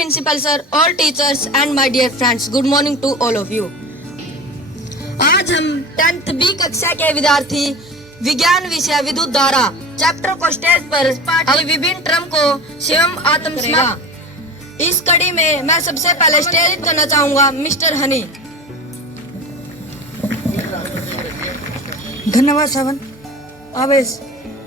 principal sir, all teachers and my dear friends, good morning to all of you. आज हम 10th B कक्षा के विद्यार्थी विज्ञान विषय विद्युत धारा चैप्टर को स्टेज पर अपने विभिन्न टर्म को शिवम आत्मस्मा। इस कड़ी में मैं सबसे पहले स्टेज करना चाहूंगा मिस्टर हनी। धन्यवाद श्रवण। आवेश,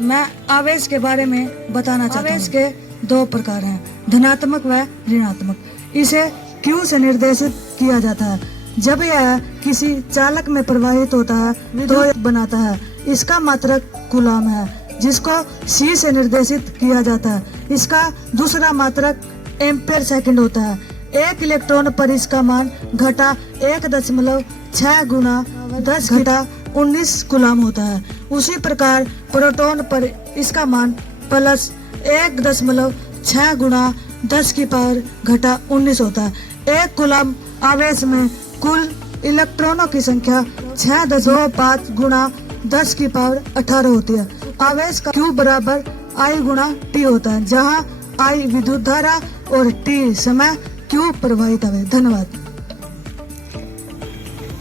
मैं आवेश के बारे में बताना चाहता हूँ। आवेश के दो प्रकार हैं, धनात्मक व ऋणात्मक। इसे Q से निर्देशित किया जाता है। जब यह किसी चालक में प्रवाहित होता है तो बनाता है। इसका मात्रक कूलाम है, जिसको C से निर्देशित किया जाता है। इसका दूसरा मात्रक एम्पेयर सेकंड होता है। एक इलेक्ट्रॉन पर इसका मान घटा 1.6 गुना 10 घटा 19 कूलाम होता है। उसी प्रकार प्रोटॉन पर इसका मान प्लस 1.6 गुना 10 की पावर घटा 19 होता है। एक कूलाम आवेश में कुल इलेक्ट्रॉनों की संख्या 6.25 गुना 10 की पावर 18 होती है। आवेश का Q बराबर I गुणा T होता है, जहाँ I विद्युत धारा और T समय Q प्रवाहित है। धन्यवाद।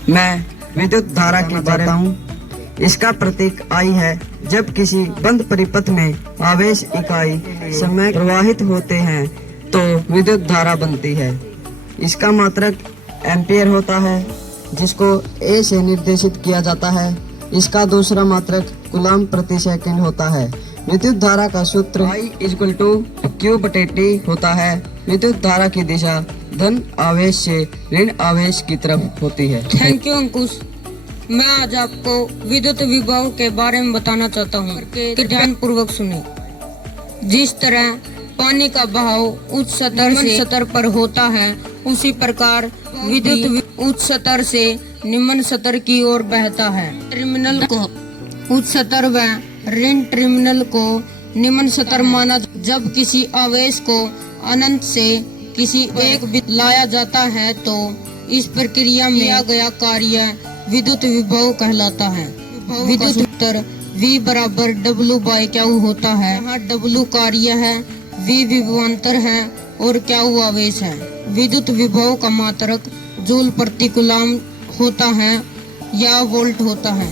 मैं विद्युत धारा की बताता हूँ। इसका प्रतीक I है। जब किसी बंद परिपथ में आवेश इकाई समय प्रवाहित होते हैं तो विद्युत धारा बनती है। इसका मात्रक एम्पियर होता है, जिसको A से निर्देशित किया जाता है। इसका दूसरा मात्रक कूलाम प्रति सेकंड होता है। विद्युत धारा का सूत्र I=Q/T होता है। विद्युत धारा की दिशा धन आवेश से ऋण आवेश की तरफ होती है। थैंक यू अंकुश। मैं आज आपको विद्युत विभव के बारे में बताना चाहता हूँ कि ध्यान पूर्वक सुने। जिस तरह पानी का बहाव उच्च सतह से सतह पर होता है, उसी प्रकार विद्युत उच्च सतह से निम्न सतह की ओर बहता है। टर्मिनल को उच्च सतह व ऋण टर्मिनल को निम्न सतह माना। जब किसी आवेश को अनंत से किसी एक लाया जाता है तो इस प्रक्रिया में किया गया कार्य विद्युत विभव कहलाता है। विद्युत उत्तर V बराबर W/Q होता है। यहाँ W कार्य है, V विभवांतर है और Q आवेश है। विद्युत विभव का मात्रक जूल प्रति कूलाम होता है या वोल्ट होता है।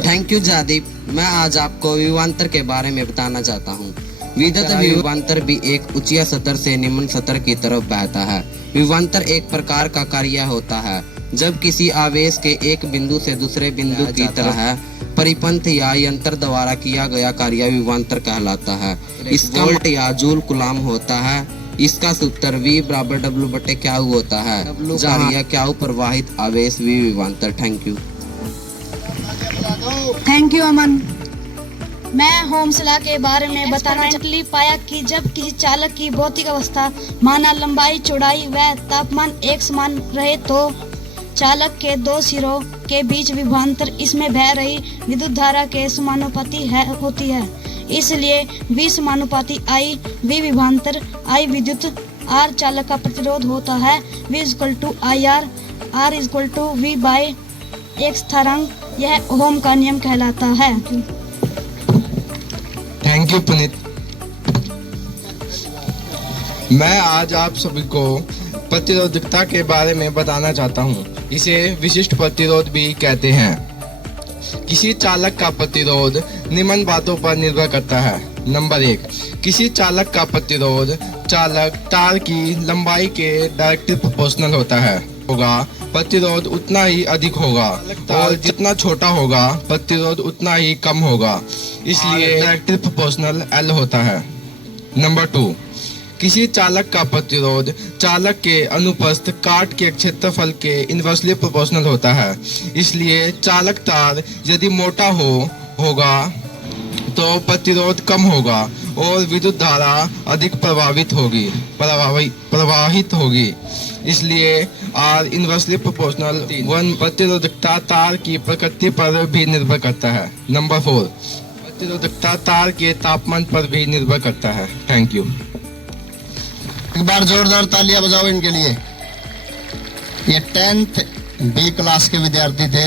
Thank you Jaideep. मैं आज आपको विभवांतर के बारे में बताना चाहता हूँ। विद्युत विभवांतर भी एक उच्च सतह से निम्न सतह की तरफ बहता है। विभवांतर एक प्रकार का कार्य होता है जब किसी आवेश के एक बिंदु से दूसरे बिंदु की तरह परिपथ या यंत्र द्वारा किया गया कार्य विभवांतर कहलाता है। इसका वोल्ट या जूल कूलाम होता है। इसका सूत्र V बराबर W/Q होता है, जहाँ यह Q प्रवाहित आवेश V विभवांतर। थैंक यू अमन। मैं होम्स लॉ के बारे में बताना पाया कि जब किसी चालक की भौतिक अवस्था माना लंबाई, चौड़ाई व तापमान एक समान रहे तो चालक के दो सिरों के बीच विभवांतर इसमें बह रही विद्युत धारा के समानुपाती होती है। इसलिए V समानुपाती I V विभवांतर I विद्युत R चालक का प्रतिरोध होता है। V=IR, R=V/X स्थिरांक। यह ओम का नियम कहलाता है। Thank you Puneet. मैं आज आप सभी को प्रतिरोधकता के बारे में बताना चाहता हूँ। इसे विशिष्ट प्रतिरोध भी कहते हैं। किसी चालक का प्रतिरोध निम्न बातों पर निर्भर करता है। नंबर 1, किसी चालक का प्रतिरोध चालक तार की लंबाई के डायरेक्टली प्रोपोर्शनल होता है। प्रतिरोध उतना ही अधिक होगा और जितना छोटा होगा प्रतिरोध उतना ही कम होगा, इसलिए डायरेक्टली प्रोपोर्शनल L होता है। नंबर 2, किसी चालक का प्रतिरोध चालक के अनुप्रस्थ काट के क्षेत्रफल के इनवर्सली प्रोपोर्शनल होता है। इसलिए चालक तार यदि मोटा होगा तो प्रतिरोध कम होगा और विद्युत धारा अधिक प्रवाहित होगी। इसलिए R इनवर्सली प्रोपोर्शनल 1। प्रतिरोधकता तार की प्रकृति पर भी निर्भर करता है। नंबर 4, प्रतिरोधकता तार के तापमान पर भी निर्भर करता है। Thank you. एक बार जोरदार तालियां बजाओ इनके लिए। ये 10th B क्लास के विद्यार्थी थे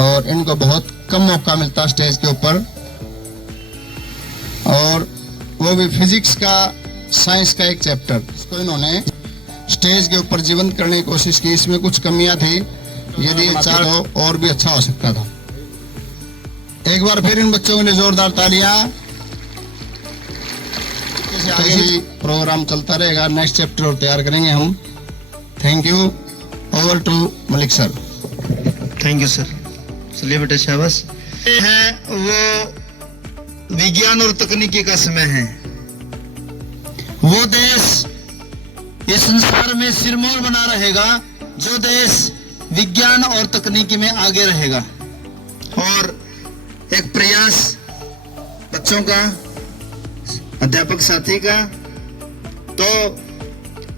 और इनको बहुत कम मौका मिलता स्टेज के ऊपर, और वो भी फिजिक्स का साइंस का एक चैप्टर, इसको इन्होंने स्टेज के ऊपर जीवंत करने की कोशिश की। इसमें कुछ कमियां थी, यदि अच्छा हो और भी अच्छा हो सकता था। एक बार फिर इन बच्चों के लिए जोरदार तालियां। आगे भी प्रोग्राम चलता रहेगा, नेक्स्ट चैप्टर और तैयार करेंगे हम। Thank you. Over to Malik sir. Thank you sir. चलिए बेटा शाबाश। ये है वो विज्ञान और तकनीकी का समय है। वो देश इस संसार में सिरमौर बना रहेगा जो देश विज्ञान और तकनीकी में आगे रहेगा। और एक प्रयास बच्चों का, अध्यापक साथी का, तो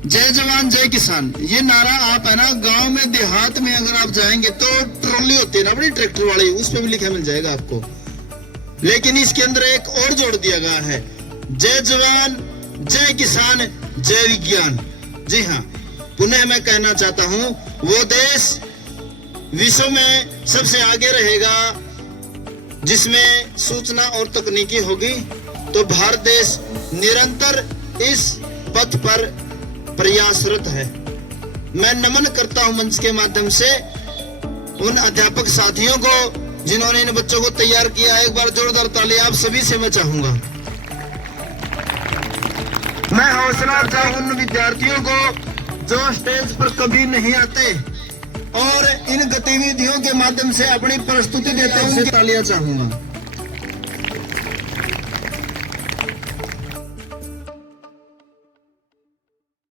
जय जवान जय किसान ये नारा आप है ना गांव में देहात में अगर आप जाएंगे तो ट्रॉली होती है ना बड़ी ट्रैक्टर वाली, उस पर भी लिखा मिल जाएगा आपको। लेकिन इसके अंदर एक और जोड़ दिया गया है, जय जवान जय किसान जय विज्ञान। जी हाँ, पुनः मैं कहना चाहता हूँ वो देश विश्व में सबसे आगे रहेगा जिसमें सूचना और तकनीकी होगी, तो भारत देश निरंतर इस पथ पर प्रयासरत है। मैं नमन करता हूं मंच के माध्यम से उन अध्यापक साथियों को जिन्होंने इन बच्चों को तैयार किया। एक बार जोरदार ताली आप सभी से मैं चाहूंगा। मैं हौसला चाहूं उन विद्यार्थियों को जो स्टेज पर कभी नहीं आते और इन गतिविधियों के माध्यम से अपनी प्रस्तुति देते हैं, उनकी तालियां चाहूंगा।